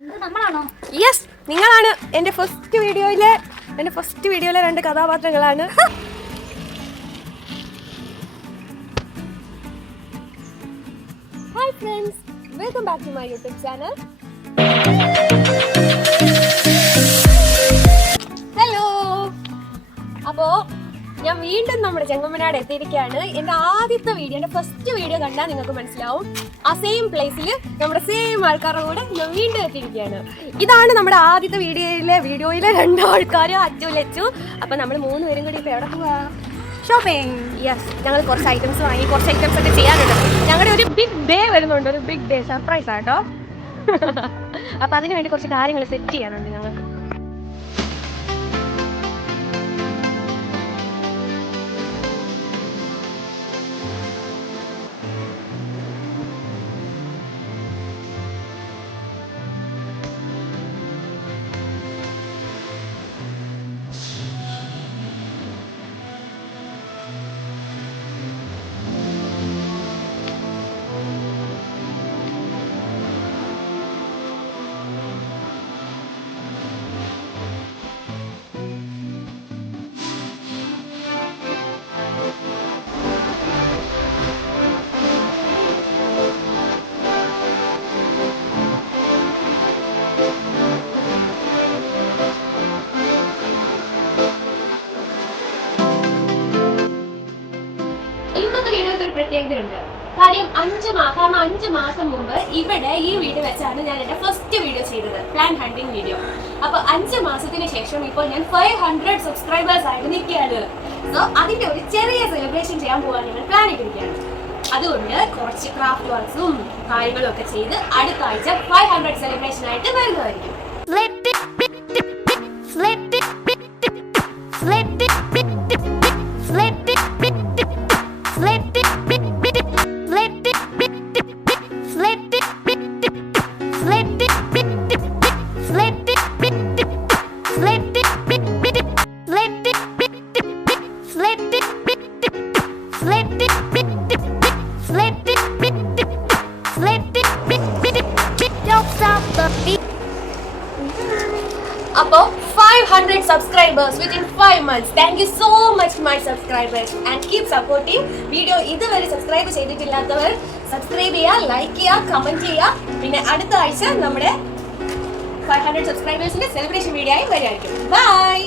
Yes, നിങ്ങളാണ് എൻ്റെ first വീഡിയോയിലെ രണ്ട് കഥാപാത്രങ്ങളാണ്. Hi friends, welcome back to my YouTube channel. Hello, അപ്പോൾ ഞാൻ വീണ്ടും നമ്മുടെ ചെങ്ങമ്മനാട് എത്തിയിരിക്കുകയാണ്. എൻ്റെ ആദ്യത്തെ വീഡിയോ, എൻ്റെ ഫസ്റ്റ് വീഡിയോ കണ്ടാൽ നിങ്ങൾക്ക് മനസ്സിലാവും. ആ സെയിം പ്ലേസിൽ നമ്മുടെ സെയിം ആൾക്കാരുടെ കൂടെ ഞാൻ വീണ്ടും എത്തിയിരിക്കുകയാണ്. ഇതാണ് നമ്മുടെ ആദ്യത്തെ വീഡിയോയിലെ രണ്ടാൾക്കാർ, അച്ചു ലച്ചു. അപ്പം നമ്മൾ 3 പേരും കൂടി ഇപ്പോൾ എവിടെ പോവാ? ഷോപ്പിംഗ്. യെസ്, ഞങ്ങൾ കുറച്ച് ഐറ്റംസ് വാങ്ങി, കുറച്ച് ഐറ്റംസ് ഒക്കെ ചെയ്യാനുണ്ട്. ഞങ്ങളുടെ ഒരു ബിഗ് ഡേ വരുന്നുണ്ട്, ഒരു ബിഗ് ഡേ സർപ്രൈസ് ആട്ടോ. അപ്പം അതിന് വേണ്ടി കുറച്ച് കാര്യങ്ങൾ സെറ്റ് ചെയ്യാനുണ്ട് ഞങ്ങൾക്ക്. പ്രത്യേകതയുണ്ട്. കാര്യം 5 മാസം മുമ്പ് ഇവിടെ ഈ വീട് വെച്ചാണ് ഞാൻ എൻ്റെ ഫസ്റ്റ് വീഡിയോ ചെയ്തത്, പ്ലാന്റ് ഹണ്ടിങ് വീഡിയോ. അപ്പൊ 5 മാസത്തിന് ശേഷം ഇപ്പോൾ ഞാൻ 500 സബ്സ്ക്രൈബേഴ്സ് ആയിട്ട് നിൽക്കുകയാണ്. സോ അതിന്റെ ഒരു ചെറിയ സെലിബ്രേഷൻ ചെയ്യാൻ പോകാൻ ഞങ്ങൾ പ്ലാൻ ചെയ്തിരിക്കുകയാണ്. അതുകൊണ്ട് കുറച്ച് ക്രാഫ്റ്റ് വർക്ക്സും കാര്യങ്ങളും ഒക്കെ ചെയ്ത് അടുത്ത ആഴ്ച 500 സെലിബ്രേഷൻ ആയിട്ട് വരുന്നതായിരിക്കും. Appo 500 subscribers within 5 months. Thank you so much my subscribers and keep supporting. Video ഇതുവരെ സബ്സ്ക്രൈബ് ചെയ്തിട്ടില്ലാത്തവർ സബ്സ്ക്രൈബ് ചെയ്യുക, ലൈക്ക് ചെയ്യുക, കമന്റ് ചെയ്യുക. പിന്നെ അടുത്ത ആഴ്ച നമ്മുടെ 500 സബ്സ്ക്രൈബേഴ്സിന്റെ സെലിബ്രേഷൻ വീഡിയോ ആയി വരുമായിരിക്കും. ബൈ.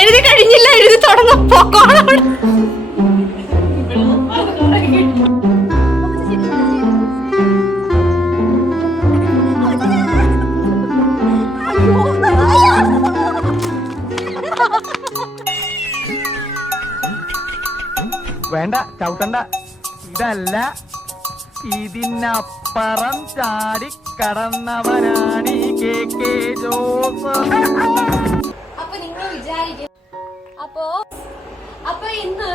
എഴുതി കഴിഞ്ഞില്ല, എഴുതി തുടങ്ങപ്പോ. വേണ്ട, ചവിട്ടണ്ട. ഇതല്ല, ഇതിനപ്പുറം ചാടി കടന്നവനാണ് ഈ KK ജോസ്. അപ്പൊ നിങ്ങൾ വിചാരിക്കും, അപ്പൊ ഇന്ന്